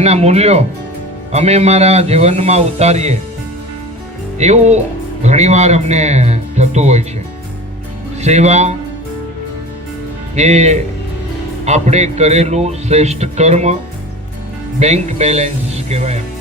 એના મૂલ્યો અમે મારા જીવનમાં ઉતારીએ એવું ઘણીવાર અમને થતું હોય છે. સેવા એ આપણે કરેલું શ્રેષ્ઠ કર્મ, બેંક બેલેન્સ કહેવાય.